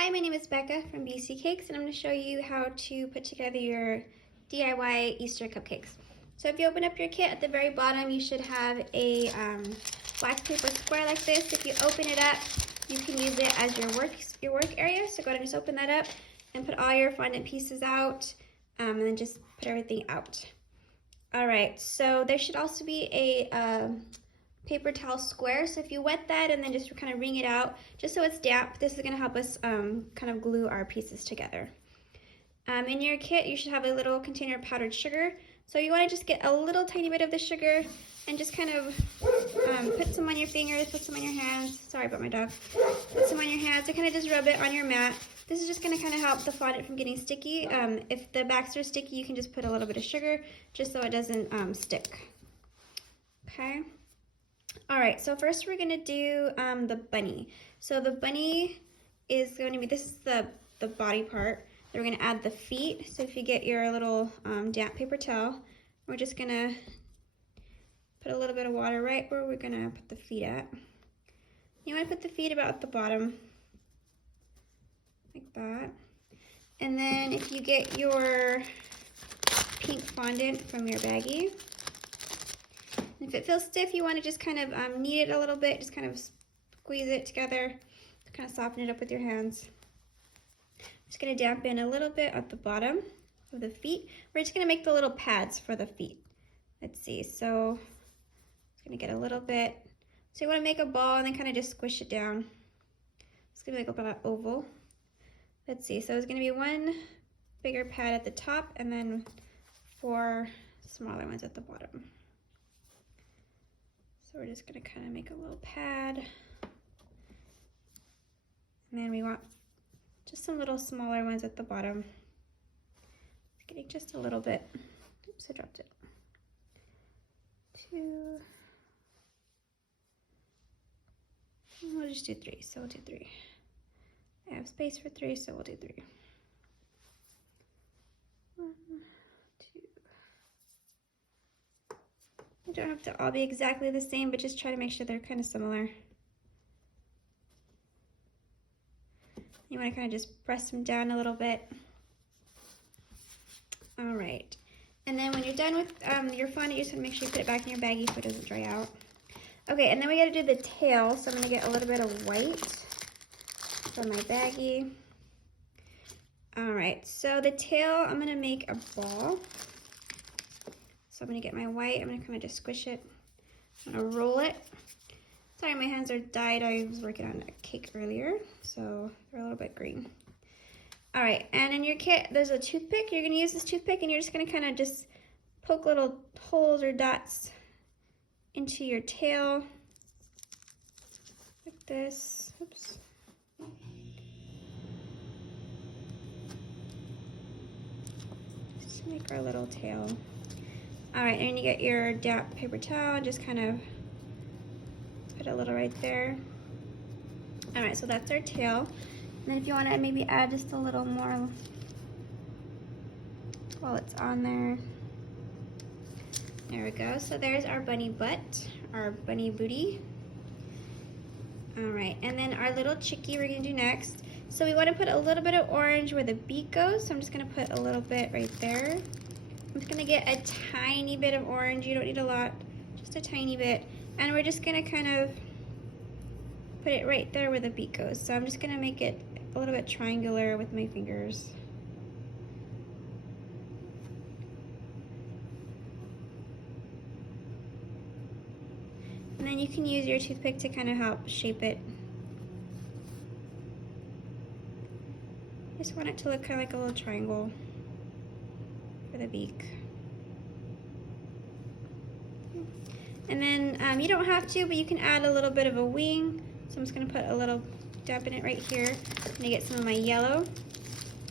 Hi, my name is Becca from BC Cakes, and I'm going to show you how to put together your DIY Easter cupcakes. So if you open up your kit, at the very bottom you should have a wax paper square like this. If you open it up, you can use it as your work area. So go ahead and just open that up and put all your fondant pieces out, and then just put everything out. Alright, so there should also be a paper towel square. So if you wet that and then just kind of wring it out, just so it's damp, this is going to help us kind of glue our pieces together. In your kit, you should have a little container of powdered sugar. So you want to just get a little tiny bit of the sugar and just kind of put some on your fingers, put some on your hands. Sorry about my dog. Put some on your hands and kind of just rub it on your mat. This is just going to kind of help the fondant from getting sticky. If the backs are sticky, you can just put a little bit of sugar just so it doesn't stick. Okay. Alright, so first we're going to do the bunny. So the bunny is going to be, this is the body part. Then we're going to add the feet. So if you get your little damp paper towel, we're just going to put a little bit of water right where we're going to put the feet at. You want to put the feet about at the bottom, like that. And then if you get your pink fondant from your baggie, if it feels stiff, you want to just kind of knead it a little bit, just kind of squeeze it together, to kind of soften it up with your hands. I'm just going to dampen a little bit at the bottom of the feet. We're just going to make the little pads for the feet. Let's see, so it's going to get a little bit. So you want to make a ball and then kind of just squish it down. It's going to be like about an oval. Let's see, so it's going to be one bigger pad at the top and then 4 smaller ones at the bottom. So we're just going to kind of make a little pad. And then we want just some little smaller ones at the bottom. Getting just a little bit. Oops, I dropped it. 2. We'll just do 3, so we'll do 3. I have space for 3, so we'll do 3. 1, 2. You don't have to all be exactly the same, but just try to make sure they're kind of similar. You want to kind of just press them down a little bit. All right. And then when you're done with your fondant, you just want to make sure you put it back in your baggie so it doesn't dry out. Okay, and then we got to do the tail. So I'm going to get a little bit of white from my baggie. All right, so the tail, I'm going to make a ball. So I'm going to get my white, I'm going to kind of just squish it. I'm going to roll it. Sorry, my hands are dyed. I was working on a cake earlier, so they're a little bit green. All right, and in your kit, there's a toothpick. You're going to use this toothpick, and you're just going to kind of just poke little holes or dots into your tail, like this. Oops. Just make our little tail. All right, and you get your damp paper towel and just kind of put a little right there. All right, so that's our tail. And then if you want to maybe add just a little more while it's on there. There we go. So there's our bunny butt, our bunny booty. All right, and then our little chickie we're gonna do next. So we want to put a little bit of orange where the beak goes. So I'm just gonna put a little bit right there. I'm just gonna get a tiny bit of orange. You don't need a lot, just a tiny bit. And we're just gonna kind of put it right there where the beak goes. So I'm just gonna make it a little bit triangular with my fingers. And then you can use your toothpick to kind of help shape it. Just want it to look kind of like a little triangle for the beak. And then you don't have to, but you can add a little bit of a wing. So I'm just going to put a little dab in it right here. I'm going to get some of my yellow.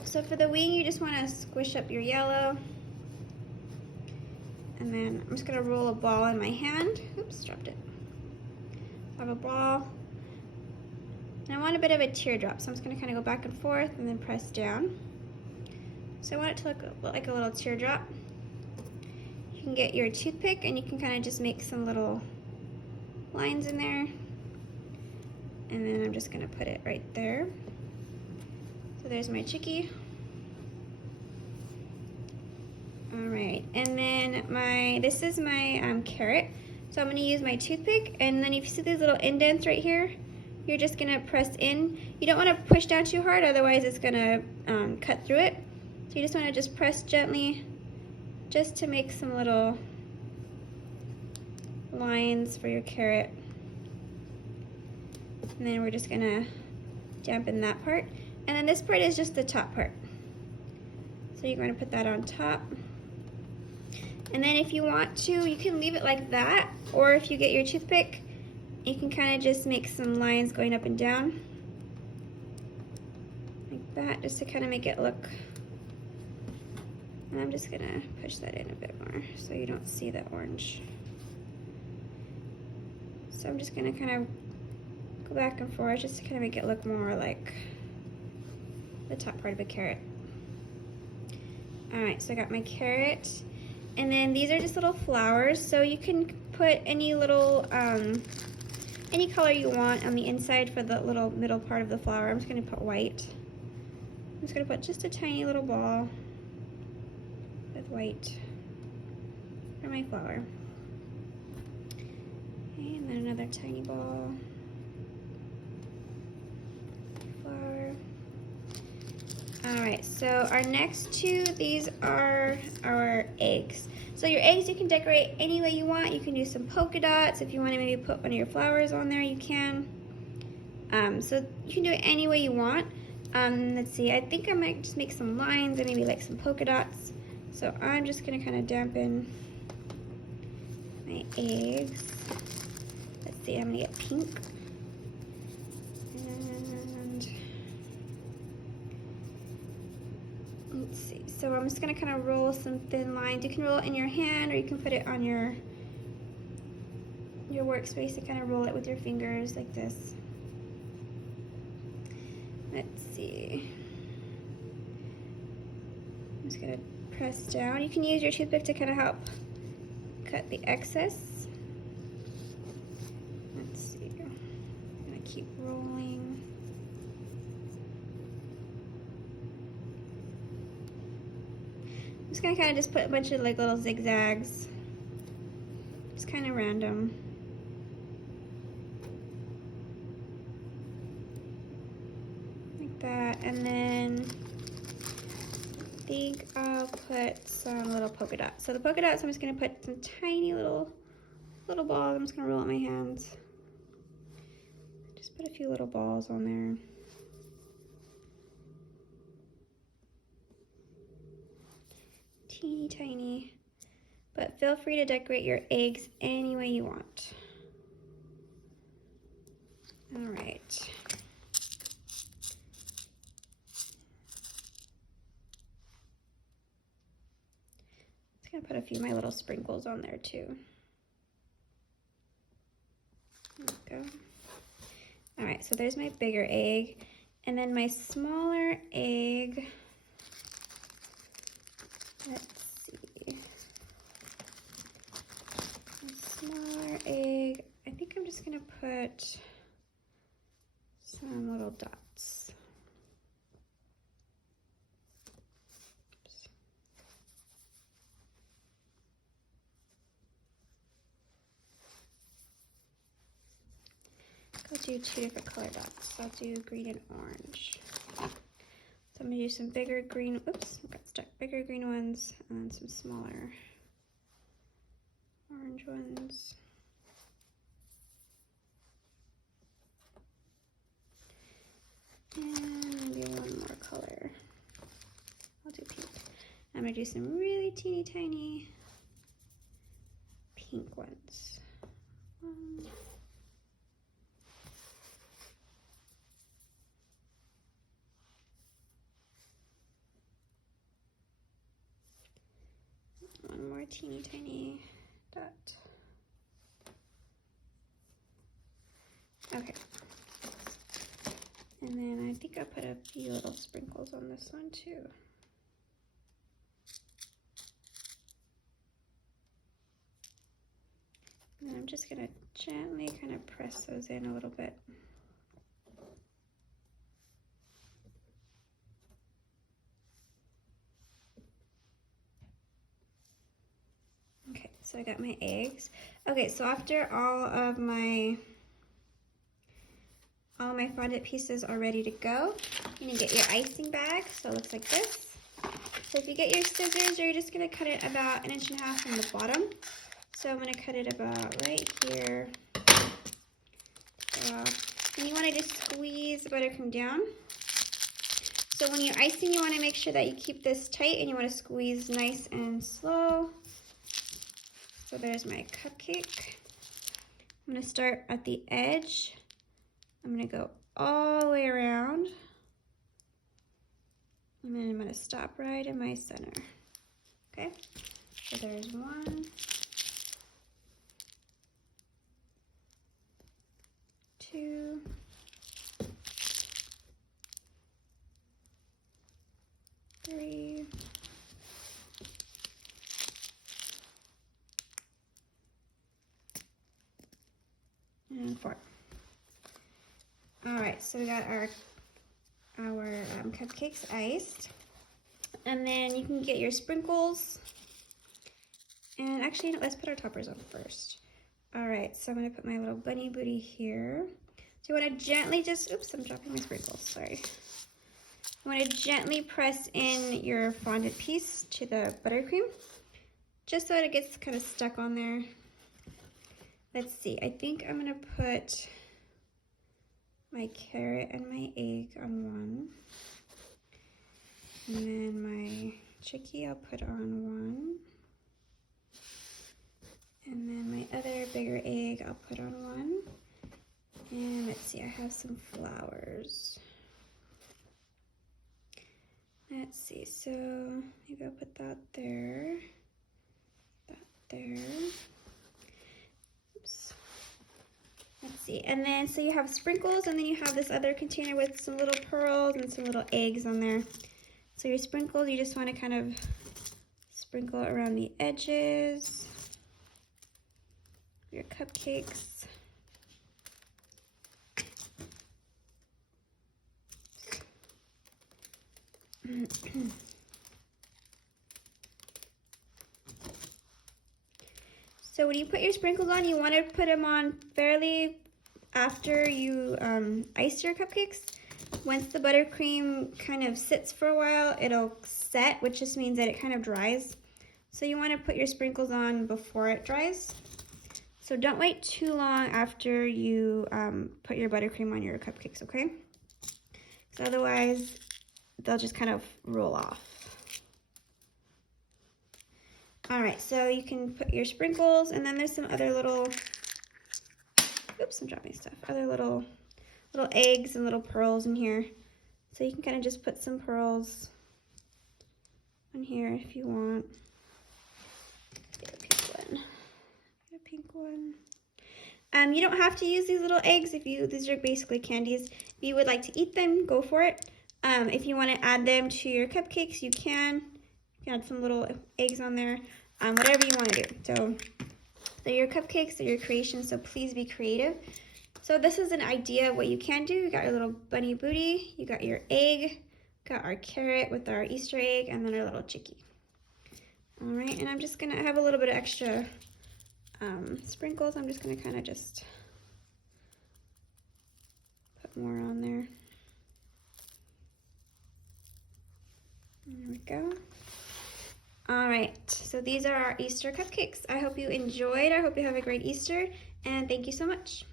So for the wing, you just want to squish up your yellow. And then I'm just going to roll a ball in my hand. Oops, dropped it. I have a ball. And I want a bit of a teardrop, so I'm just going to kind of go back and forth and then press down. So I want it to look like a little teardrop. You can get your toothpick and you can kind of just make some little lines in there. And then I'm just going to put it right there. So there's my chickie. All right, and then this is my carrot. So I'm gonna use my toothpick, and then if you see these little indents right here, you're just gonna press in. You don't wanna push down too hard, otherwise it's gonna cut through it. So you just wanna just press gently, just to make some little lines for your carrot. And then we're just gonna dampen that part. And then this part is just the top part. So you're gonna put that on top. And then if you want to, you can leave it like that, or if you get your toothpick, you can kind of just make some lines going up and down. Like that, just to kind of make it look. And I'm just gonna push that in a bit more so you don't see the orange. So I'm just gonna kind of go back and forth just to kind of make it look more like the top part of a carrot. All right, so I got my carrot. And then these are just little flowers, so you can put any little, any color you want on the inside for the little middle part of the flower. I'm just gonna put white. I'm just gonna put just a tiny little ball with white for my flower. Okay, and then another tiny ball. Flower. All right, so our next two, these are our eggs. So your eggs you can decorate any way you want. You can do some polka dots. If you want to maybe put one of your flowers on there, you can. So you can do it any way you want. Let's see, I think I might just make some lines and maybe like some polka dots. So I'm just gonna kind of dampen my eggs. Let's see, I'm gonna get pink. Let's see, so I'm just gonna kind of roll some thin lines. You can roll it in your hand or you can put it on your workspace to kind of roll it with your fingers like this. Let's see. I'm just gonna press down. You can use your toothpick to kind of help cut the excess. Let's see, I'm gonna keep rolling. I'm just gonna kind of just put a bunch of like little zigzags. It's kind of random. Like that, and then I think I'll put some little polka dots. So the polka dots, I'm just gonna put some tiny little balls. I'm just gonna roll out my hands. Just put a few little balls on there. Teeny tiny, but feel free to decorate your eggs any way you want. All right. Just gonna put a few of my little sprinkles on there too. There we go. All right, so there's my bigger egg, and then my smaller egg. Let's see. A smaller egg. I think I'm just gonna put some little dots. Oops. I'll do two different color dots. I'll do green and orange. So I'm gonna do some bigger green, oops, I got stuck. Bigger green ones and some smaller orange ones. And maybe one more color. I'll do pink. I'm gonna do some really teeny tiny pink ones. One more teeny tiny dot. Okay. And then I think I'll put a few little sprinkles on this one too. And I'm just gonna gently kind of press those in a little bit. So I got my eggs. Okay, so after all my fondant pieces are ready to go, you're gonna get your icing bag. So it looks like this. So if you get your scissors, you're just gonna cut it about 1.5 inches from the bottom. So I'm gonna cut it about right here. And you wanna just squeeze the buttercream down. So when you're icing, you wanna make sure that you keep this tight and you wanna squeeze nice and slow. So there's my cupcake. I'm gonna start at the edge. I'm gonna go all the way around. And then I'm gonna stop right in my center. Okay, so there's 1, 2, 3, 4. All right, so we got our cupcakes iced. And then you can get your sprinkles. And actually, let's put our toppers on first. All right, so I'm gonna put my little bunny booty here. So you wanna gently just, oops, I'm dropping my sprinkles, sorry. You wanna gently press in your fondant piece to the buttercream, just so that it gets kind of stuck on there. Let's see, I think I'm gonna put my carrot and my egg on one. And then my chicky I'll put on one. And then my other bigger egg I'll put on one. And let's see, I have some flowers. Let's see, so maybe I'll put that there. That there. Oops. Let's see, and then so you have sprinkles, and then you have this other container with some little pearls and some little eggs on there. So your sprinkles, you just want to kind of sprinkle around the edges. Your cupcakes. So when you put your sprinkles on, you want to put them on fairly after you ice your cupcakes. Once the buttercream kind of sits for a while, it'll set, which just means that it kind of dries. So you want to put your sprinkles on before it dries. So don't wait too long after you put your buttercream on your cupcakes, okay? Because otherwise, they'll just kind of roll off. All right, so you can put your sprinkles, and then there's some other little, oops, I'm dropping stuff, other little eggs and little pearls in here. So you can kind of just put some pearls on here if you want. Get a pink one. Get a pink one. You don't have to use these little eggs these are basically candies. If you would like to eat them, go for it. If you want to add them to your cupcakes, you can. You can add some little eggs on there. Whatever you want to do. So they're your cupcakes, they're your creations, so please be creative. So this is an idea of what you can do. You got your little bunny booty, you got your egg, got our carrot with our Easter egg, and then our little chickie. All right, and I'm just gonna have a little bit of extra sprinkles. I'm just gonna kind of just put more on there. There we go. All right, so these are our Easter cupcakes. I hope you enjoyed. I hope you have a great Easter, and thank you so much.